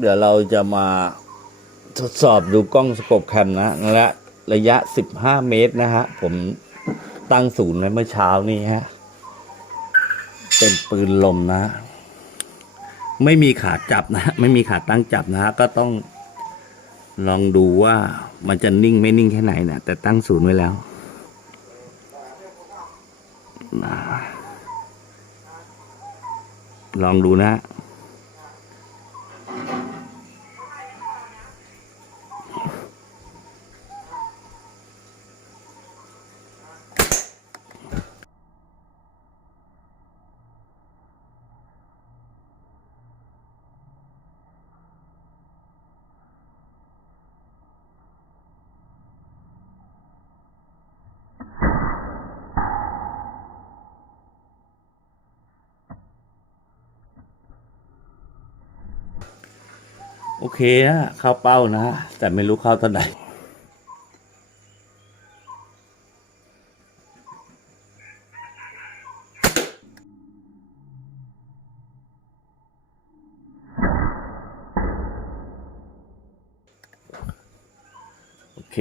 เดี๋ยวเราจะมาทดสอบดูกล้องสกบแคมนะและระยะ 15 เมตรนะฮะ ผมตั้งศูนย์ไว้เมื่อเช้านี้ฮะ เป็นปืนลมนะ ไม่มีขาจับนะ ไม่มีขาตั้งจับนะฮะ ก็ต้องลองดูว่ามันจะนิ่งไม่นิ่งแค่ไหนนะแต่ตั้งศูนย์ไว้แล้วลองดูนะ โอเคนะเข้าเป้านะ แต่ไม่รู้เข้าตอนไหนโอเค